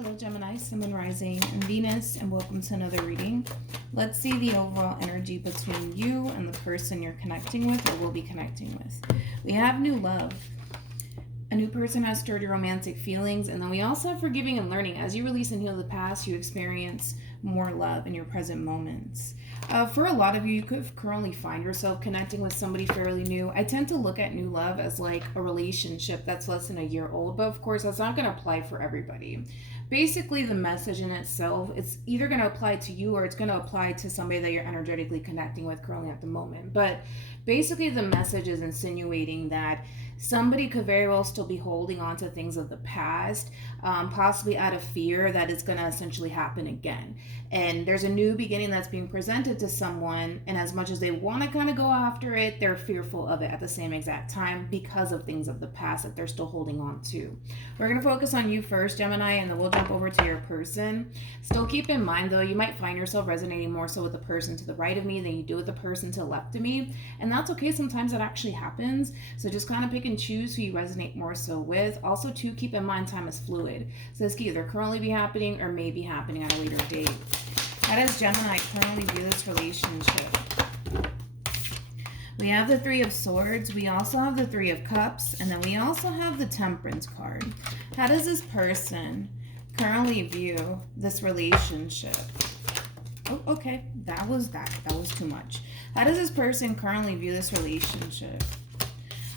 Hello Gemini, Sun, Moon, Rising, and Venus, and welcome to another reading. Let's see the overall energy between you and the person you're connecting with or will be connecting with. We have new love. A new person has stirred your romantic feelings, and then we also have forgiving and learning. As you release and heal the past, you experience more love in your present moments. For a lot of you, you could currently find yourself connecting with somebody fairly new. I tend to look at new love as like a relationship that's less than a year old, but of course that's not going to apply for everybody. Basically, the message in itself, it's either going to apply to you or it's going to apply to somebody that you're energetically connecting with currently at the moment. But basically, the message is insinuating that somebody could very well still be holding on to things of the past, possibly out of fear that it's going to essentially happen again. And there's a new beginning that's being presented to someone, and as much as they want to kind of go after it, they're fearful of it at the same exact time because of things of the past that they're still holding on to. We're going to focus on you first, Gemini, and then we'll jump over to your person. Still keep in mind, though, you might find yourself resonating more so with the person to the right of me than you do with the person to the left of me, and that's okay. Sometimes that actually happens, so just kind of pick and choose who you resonate more so with. Also, too, keep in mind time is fluid, so this could either currently be happening or may be happening at a later date. How does Gemini currently view this relationship? We have the Three of Swords, we also have the Three of Cups, and then we also have the Temperance card. How does this person currently view this relationship? Oh, okay, that was too much. How does this person currently view this relationship?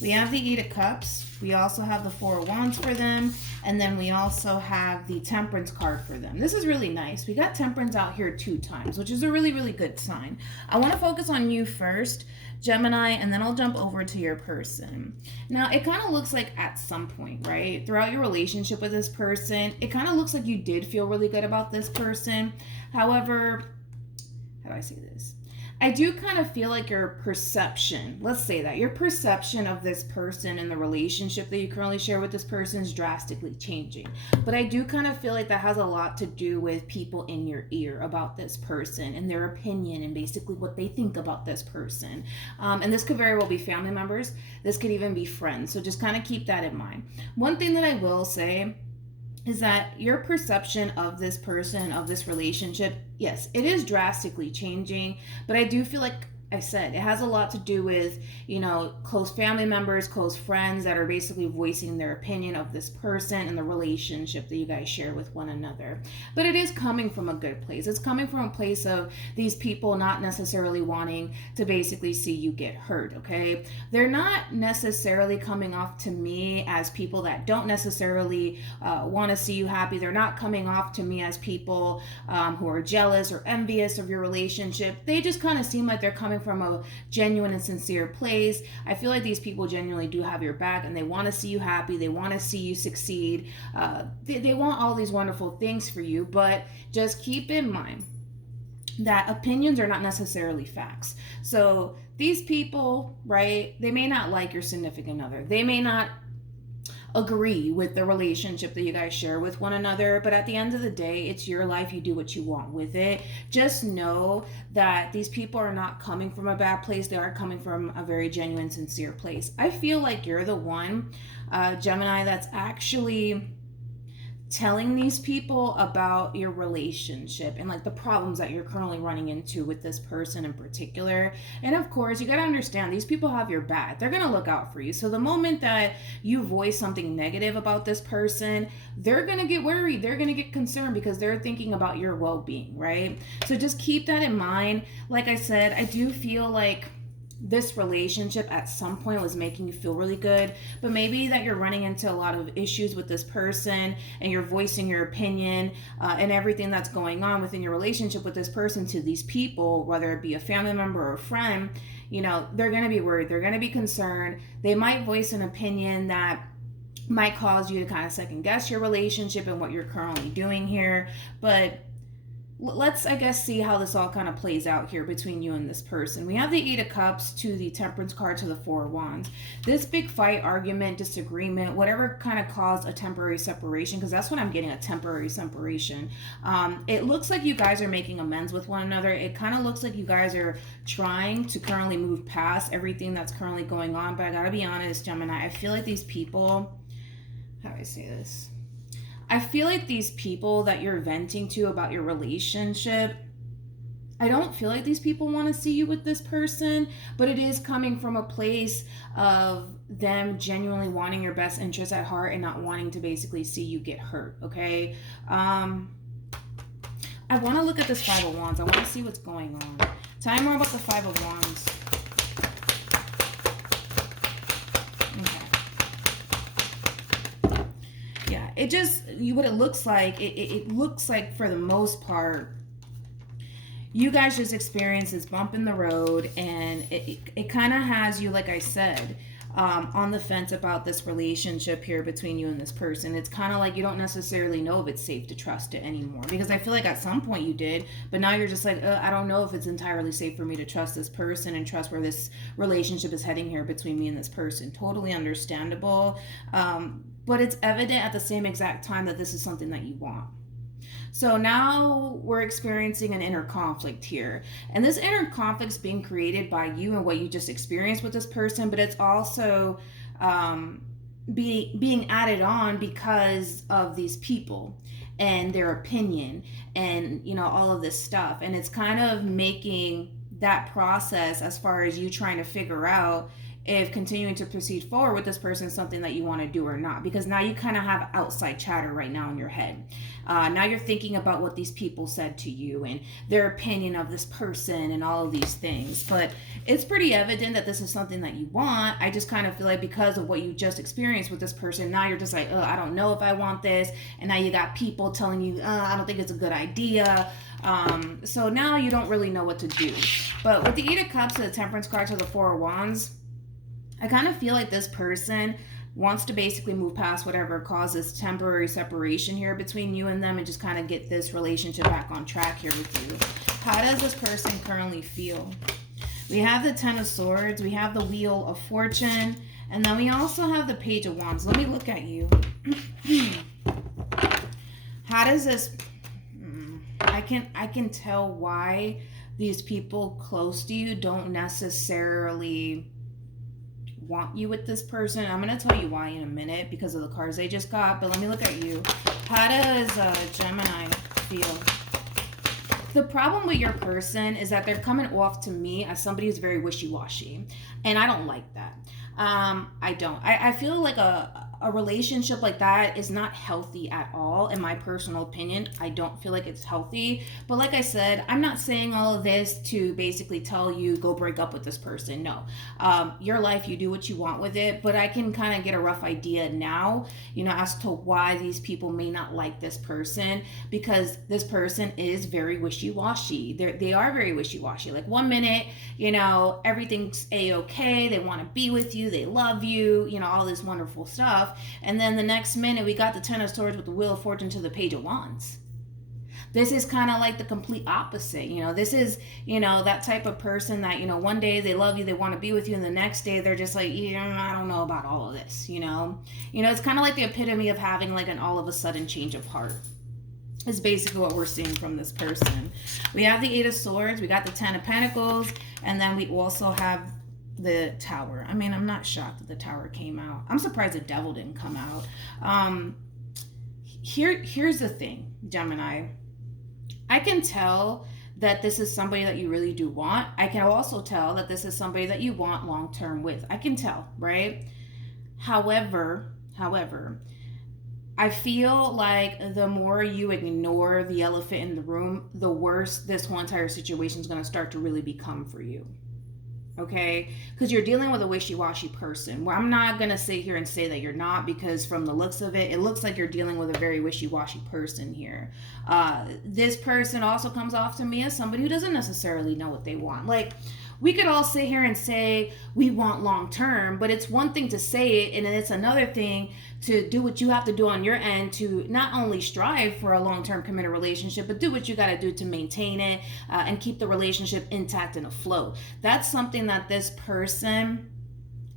We have the Eight of Cups, we also have the Four of Wands for them, and then we also have the Temperance card for them. This is really nice. We got Temperance out here 2 times, which is a really, really good sign. I want to focus on you first, Gemini, and then I'll jump over to your person. Now, it kind of looks like at some point, right, throughout your relationship with this person, it kind of looks like you did feel really good about this person. However, how do I say this? I do kind of feel like your perception, let's say that, your perception of this person and the relationship that you currently share with this person is drastically changing. But I do kind of feel like that has a lot to do with people in your ear about this person and their opinion and basically what they think about this person. And this could very well be family members. This could even be friends. So just kind of keep that in mind. One thing that I will say is that your perception of this person, of this relationship, yes, it is drastically changing, but I do feel like I said, it has a lot to do with, close family members, close friends that are basically voicing their opinion of this person and the relationship that you guys share with one another. But it is coming from a good place. It's coming from a place of these people not necessarily wanting to basically see you get hurt, okay? They're not necessarily coming off to me as people that don't necessarily want to see you happy. They're not coming off to me as people who are jealous or envious of your relationship. They just kind of seem like they're coming from a genuine and sincere place. I feel like these people genuinely do have your back and they want to see you happy. They want to see you succeed. They want all these wonderful things for you, but just keep in mind that opinions are not necessarily facts. So these people, right, they may not like your significant other. They may not agree with the relationship that you guys share with one another, but at the end of the day, it's your life. You do what you want with it. Just know that these people are not coming from a bad place. They are coming from a very genuine, sincere place. I feel like you're the one, Gemini, that's actually telling these people about your relationship and like the problems that you're currently running into with this person in particular. And of course, you got to understand, these people have your back. They're going to look out for you. So the moment that you voice something negative about this person, they're going to get worried. They're going to get concerned because they're thinking about your well-being, right? So just keep that in mind. Like I said, I do feel like this relationship at some point was making you feel really good, but maybe that you're running into a lot of issues with this person and you're voicing your opinion and everything that's going on within your relationship with this person to these people, whether it be a family member or a friend. They're going to be worried. They're going to be concerned. They might voice an opinion that might cause you to kind of second guess your relationship and what you're currently doing here. But let's, I guess, see how this all kind of plays out here between you and this person. We have the Eight of Cups to the Temperance card to the Four of Wands. This big fight, argument, disagreement, whatever kind of caused a temporary separation, because that's what I'm getting, a temporary separation. It looks like you guys are making amends with one another. It kind of looks like you guys are trying to currently move past everything that's currently going on. But I gotta be honest, Gemini, I feel like these people, how do I say this? I feel like these people that you're venting to about your relationship, I don't feel like these people want to see you with this person, but it is coming from a place of them genuinely wanting your best interest at heart and not wanting to basically see you get hurt, okay? I want to look at this Five of Wands. I want to see what's going on. Tell me more about the Five of Wands. Okay. Yeah, it just, what it looks like, it looks like for the most part, you guys just experience this bump in the road, and it kind of has you, like I said, on the fence about this relationship here between you and this person. It's kind of like you don't necessarily know if it's safe to trust it anymore, because I feel like at some point you did, but now you're just like, I don't know if it's entirely safe for me to trust this person and trust where this relationship is heading here between me and this person. Totally understandable, but it's evident at the same exact time that this is something that you want. So now we're experiencing an inner conflict here. And this inner conflict is being created by you and what you just experienced with this person, but it's also being added on because of these people and their opinion and, you know, all of this stuff. And it's kind of making that process, as far as you trying to figure out if continuing to proceed forward with this person is something that you want to do or not, because now you kind of have outside chatter right now in your head. Now you're thinking about what these people said to you and their opinion of this person and all of these things. But it's pretty evident that this is something that you want. I just kind of feel like because of what you just experienced with this person, now you're just like, I don't know if I want this. And now you got people telling you, I don't think it's a good idea. So now you don't really know what to do. But with the Eight of Cups to the Temperance card to the Four of Wands, I kind of feel like this person wants to basically move past whatever causes temporary separation here between you and them and just kind of get this relationship back on track here with you. How does this person currently feel? We have the Ten of Swords, we have the Wheel of Fortune, and then we also have the Page of Wands. Let me look at you. How does this... I can tell why these people close to you don't necessarily want you with this person. I'm going to tell you why in a minute because of the cards they just got, but let me look at you. How does Gemini feel? The problem with your person is that they're coming off to me as somebody who's very wishy-washy, and I don't like that. I don't. I feel like a relationship like that is not healthy at all, in my personal opinion. I don't feel like it's healthy. But like I said, I'm not saying all of this to basically tell you go break up with this person. No. Your life, you do what you want with it. But I can kind of get a rough idea now, you know, as to why these people may not like this person, because this person is very wishy-washy. They are very wishy-washy. Like 1 minute, you know, everything's a-okay. They want to be with you. They love you, you know, all this wonderful stuff. And then the next minute, we got the Ten of Swords with the Wheel of Fortune to the Page of Wands. This is kind of like the complete opposite. You know, this is, you know, that type of person that, you know, one day they love you, they want to be with you, and the next day they're just like, I don't know about all of this, you know. You know, it's kind of like the epitome of having like an all of a sudden change of heart. Is basically what we're seeing from this person. We have the Eight of Swords, we got the Ten of Pentacles, and then we also have the Tower. I mean, I'm not shocked that the Tower came out. I'm surprised the Devil didn't come out. Here's the thing, Gemini. I can tell that this is somebody that you really do want. I can also tell that this is somebody that you want long-term with. I can tell, right? However, I feel like the more you ignore the elephant in the room, the worse this whole entire situation is going to start to really become for you. Okay, because you're dealing with a wishy-washy person. Well, I'm not going to sit here and say that you're not, because from the looks of it, it looks like you're dealing with a very wishy-washy person here. This person also comes off to me as somebody who doesn't necessarily know what they want. Like, we could all sit here and say we want long-term, but it's one thing to say it, and then it's another thing to do what you have to do on your end to not only strive for a long-term committed relationship, but do what you got to do to maintain it and keep the relationship intact and afloat. That's something that this person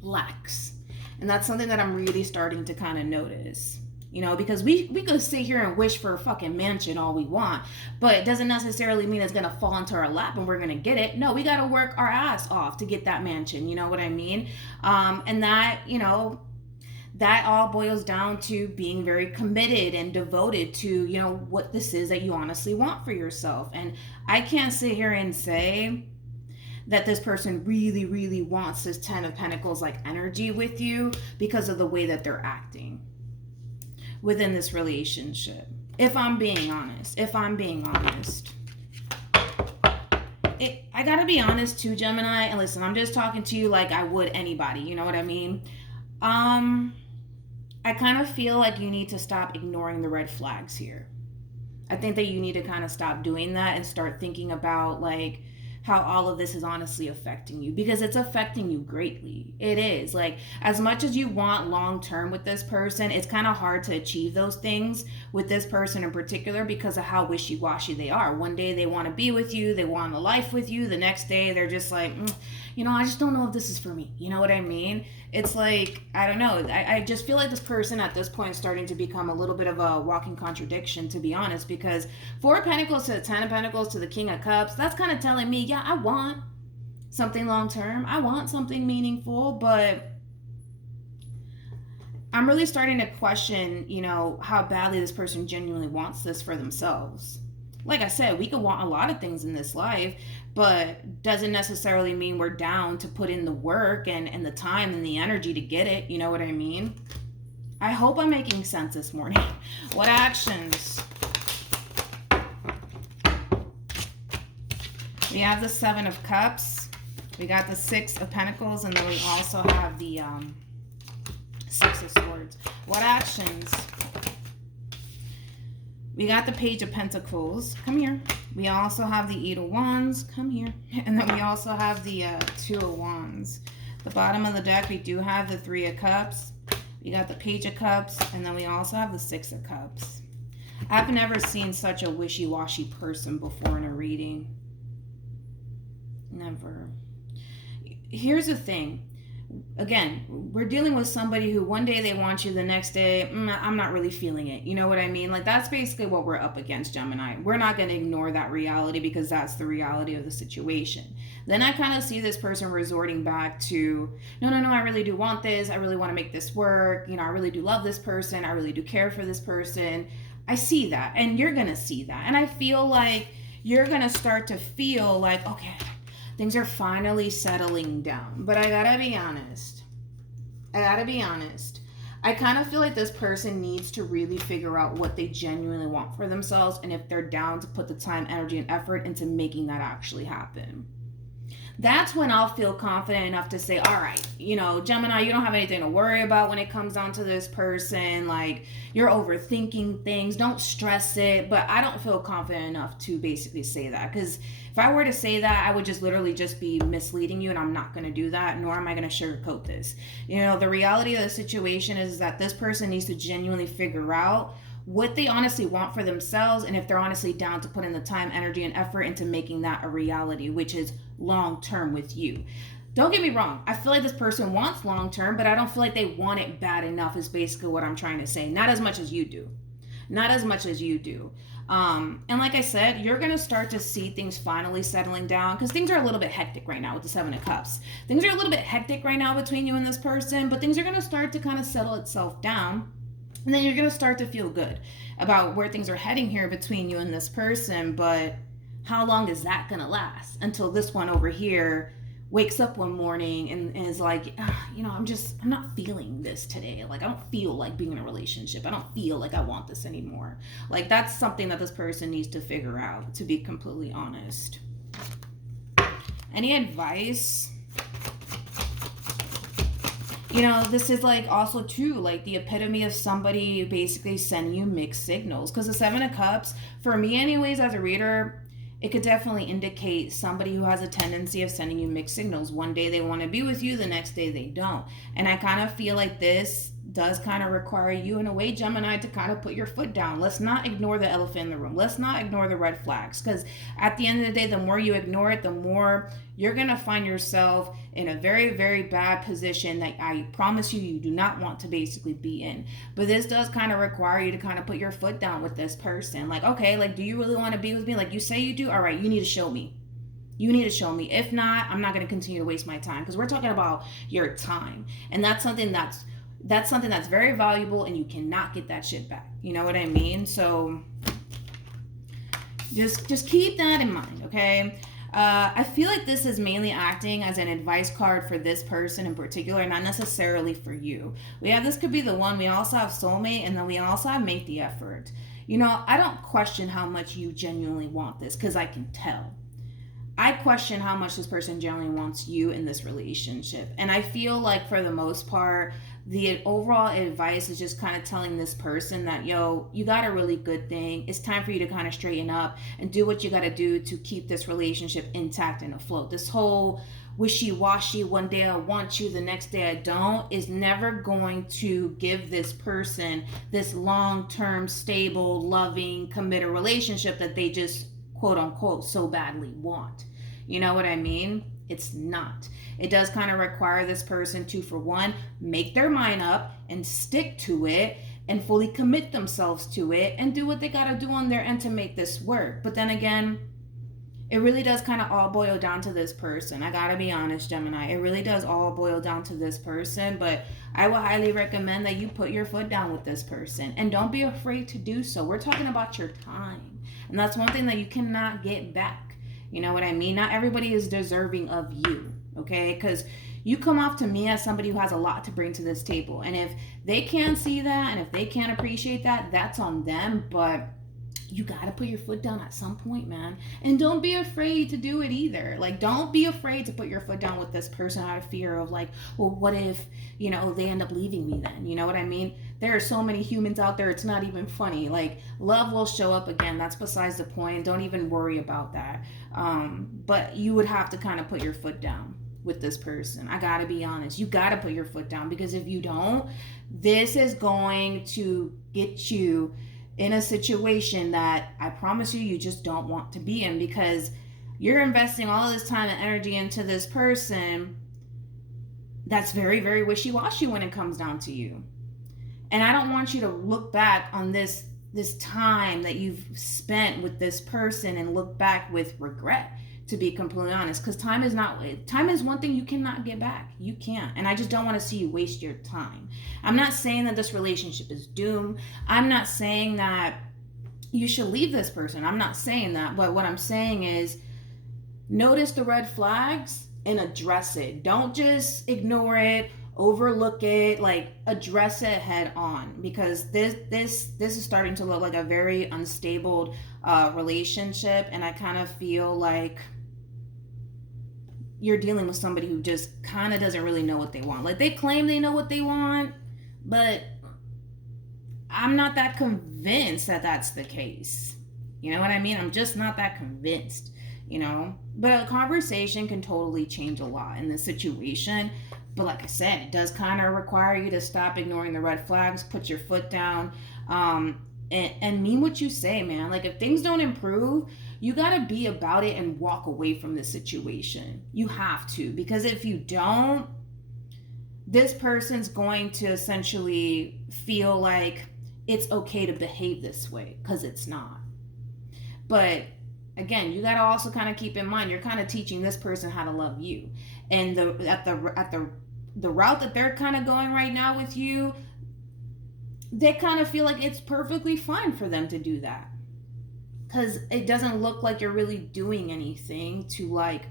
lacks. And that's something that I'm really starting to kind of notice. You know, because we could sit here and wish for a fucking mansion all we want, but it doesn't necessarily mean it's going to fall into our lap and we're going to get it. No, we got to work our ass off to get that mansion. You know what I mean? And that, you know, that all boils down to being very committed and devoted to, what this is that you honestly want for yourself. And I can't sit here and say that this person really, really wants this 10 of Pentacles like energy with you because of the way that they're acting within this relationship. If I'm being honest. I gotta be honest too, Gemini, and listen, I'm just talking to you like I would anybody, you know what I mean? I kind of feel like you need to stop ignoring the red flags here. I think that you need to kind of stop doing that and start thinking about like how all of this is honestly affecting you, because it's affecting you greatly. It is. Like, as much as you want long term with this person, it's kind of hard to achieve those things with this person in particular because of how wishy-washy they are. One day they want to be with you, they want a life with you. The next day they're just like, I just don't know if this is for me. You know what I mean? It's like, I don't know. I just feel like this person at this point is starting to become a little bit of a walking contradiction, to be honest, because 4 of Pentacles to the 10 of Pentacles to the King of Cups, that's kind of telling me, yeah, I want something long term. I want something meaningful, but I'm really starting to question, how badly this person genuinely wants this for themselves. Like I said, we could want a lot of things in this life, but doesn't necessarily mean we're down to put in the work and the time and the energy to get it. You know what I mean? I hope I'm making sense this morning. What actions? We have the 7 of Cups. We got the 6 of Pentacles, and then we also have the 6 of Swords. What actions? We got the Page of Pentacles. Come here. We also have the 8 of Wands. Come here. And then we also have the 2 of Wands. The bottom of the deck, we do have the 3 of Cups. We got the Page of Cups. And then we also have the 6 of Cups. I've never seen such a wishy-washy person before in a reading. Never. Here's the thing. Again, we're dealing with somebody who one day they want you, the next day, I'm not really feeling it. You know what I mean? Like, that's basically what we're up against, Gemini. We're not going to ignore that reality because that's the reality of the situation. Then I kind of see this person resorting back to, no, I really do want this. I really want to make this work. I really do love this person. I really do care for this person. I see that, and you're going to see that. And I feel like you're going to start to feel like, okay, things are finally settling down. But I gotta be honest. I kind of feel like this person needs to really figure out what they genuinely want for themselves and if they're down to put the time, energy, and effort into making that actually happen. That's when I'll feel confident enough to say, all right, Gemini, you don't have anything to worry about when it comes down to this person. Like, you're overthinking things. Don't stress it. But I don't feel confident enough to basically say that, because if I were to say that, I would just literally just be misleading you, and I'm not going to do that, nor am I going to sugarcoat this. The reality of the situation is that this person needs to genuinely figure out what they honestly want for themselves, and if they're honestly down to put in the time, energy, and effort into making that a reality, which is long term with you. Don't get me wrong. I feel like this person wants long term, but I don't feel like they want it bad enough is basically what I'm trying to say. Not as much as you do. And like I said, you're going to start to see things finally settling down, because things are a little bit hectic right now with the 7 of Cups. Things are a little bit hectic right now between you and this person, but things are going to start to kind of settle itself down. And then you're going to start to feel good about where things are heading here between you and this person. But how long is that going to last? Until this one over here wakes up one morning and is like, I'm not feeling this today. Like, I don't feel like being in a relationship. I don't feel like I want this anymore. Like, that's something that this person needs to figure out, to be completely honest. Any advice? This is like also too, like the epitome of somebody basically sending you mixed signals. Because the 7 of Cups, for me anyways, as a reader, it could definitely indicate somebody who has a tendency of sending you mixed signals. One day they want to be with you, the next day they don't. And I kind of feel like this does kind of require you in a way, Gemini, to kind of put your foot down. Let's not ignore the elephant in the room. Let's not ignore the red flags, because at the end of the day, the more you ignore it, the more you're going to find yourself in a very, very bad position that I promise you do not want to basically be in. But this does kind of require you to kind of put your foot down with this person. Like, okay, like, do you really want to be with me? Like you say you do? All right, you need to show me. If not, I'm not going to continue to waste my time, because we're talking about your time. And that's something that's that's something that's very valuable and you cannot get that shit back. You know what I mean? So just keep that in mind, okay? I feel like this is mainly acting as an advice card for this person in particular, not necessarily for you. We have, this could be the one. We also have soulmate, and then we also have make the effort. You know, I don't question how much you genuinely want this, because I can tell. I question how much this person genuinely wants you in this relationship. And I feel like for the most part, the overall advice is just kind of telling this person that, yo, you got a really good thing. It's time for you to kind of straighten up and do what you got to do to keep this relationship intact and afloat. This whole wishy-washy, one day I want you, the next day I don't, is never going to give this person this long-term, stable, loving, committed relationship that they just, quote unquote, so badly want. You know what I mean? It's not. It does kind of require this person to, for one, make their mind up and stick to it and fully commit themselves to it and do what they got to do on their end to make this work. But then again, it really does kind of all boil down to this person. I got to be honest, Gemini. It really does all boil down to this person. But I would highly recommend that you put your foot down with this person. And don't be afraid to do so. We're talking about your time. And that's one thing that you cannot get back. You know what I mean? Not everybody is deserving of you. Okay, because you come off to me as somebody who has a lot to bring to this table, and if they can't see that and if they can't appreciate that, that's on them. But you got to put your foot down at some point, man. And don't be afraid to do it either. Like, don't be afraid to put your foot down with this person out of fear of like, well, what if, you know, they end up leaving me then? You know what I mean? There are so many humans out there, it's not even funny. Like, love will show up again. That's besides the point. Don't even worry about that. But you would have to kind of put your foot down with this person. I gotta be honest. You gotta put your foot down, because if you don't, this is going to get you in a situation that I promise you, you just don't want to be in, because you're investing all this time and energy into this person that's very, very wishy-washy when it comes down to you. And I don't want you to look back on this time that you've spent with this person and look back with regret, to be completely honest, because time is one thing you cannot get back. You can't. And I just don't want to see you waste your time. I'm not saying that this relationship is doomed. I'm not saying that you should leave this person. I'm not saying that. But what I'm saying is, notice the red flags and address it. Don't just ignore it, overlook it, like address it head on, because this is starting to look like a very unstable relationship. And I kind of feel like you're dealing with somebody who just kind of doesn't really know what they want. Like, they claim they know what they want, but I'm not that convinced that that's the case. You know what I mean? I'm just not that convinced, you know? But a conversation can totally change a lot in this situation. But like I said, it does kind of require you to stop ignoring the red flags, put your foot down, and mean what you say, man. Like, if things don't improve, you got to be about it and walk away from the situation. You have to, because if you don't, this person's going to essentially feel like it's okay to behave this way, because it's not. But again, you got to also kind of keep in mind, you're kind of teaching this person how to love you. And the route that they're kind of going right now with you, they kind of feel like it's perfectly fine for them to do that, because it doesn't look like you're really doing anything to, like,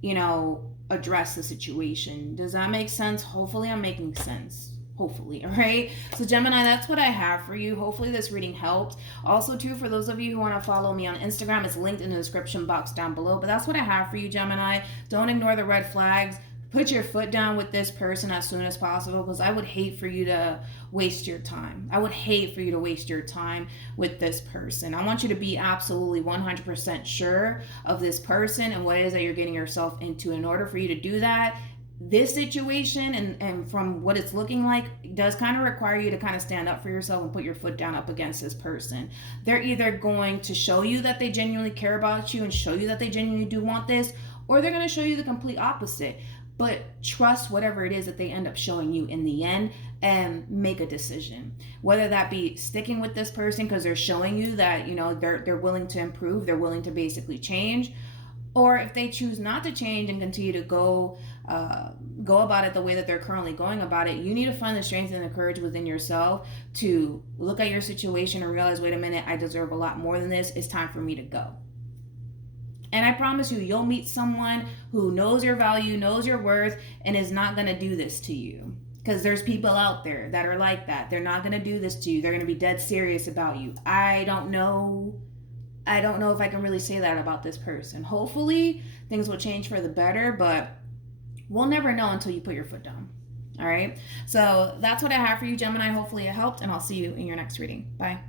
you know, address the situation. Does that make sense? Hopefully I'm making sense. Hopefully. All right, so Gemini, that's what I have for you. Hopefully this reading helped. Also too, for those of you who want to follow me on Instagram, it's linked in the description box down below. But that's what I have for you, Gemini. Don't ignore the red flags. Put your foot down with this person as soon as possible, because I would hate for you to waste your time. I would hate for you to waste your time with this person. I want you to be absolutely 100% sure of this person and what it is that you're getting yourself into. In order for you to do that, this situation and from what it's looking like, it does kind of require you to kind of stand up for yourself and put your foot down up against this person. They're either going to show you that they genuinely care about you and show you that they genuinely do want this, or they're going to show you the complete opposite. But trust whatever it is that they end up showing you in the end and make a decision. Whether that be sticking with this person because they're showing you that, you know, they're willing to improve, they're willing to basically change, or if they choose not to change and continue to go go about it the way that they're currently going about it, you need to find the strength and the courage within yourself to look at your situation and realize, wait a minute, I deserve a lot more than this. It's time for me to go. And I promise you, you'll meet someone who knows your value, knows your worth, and is not going to do this to you. Because there's people out there that are like that. They're not going to do this to you. They're going to be dead serious about you. I don't know if I can really say that about this person. Hopefully, things will change for the better, but we'll never know until you put your foot down. All right? So that's what I have for you, Gemini. Hopefully it helped, and I'll see you in your next reading. Bye.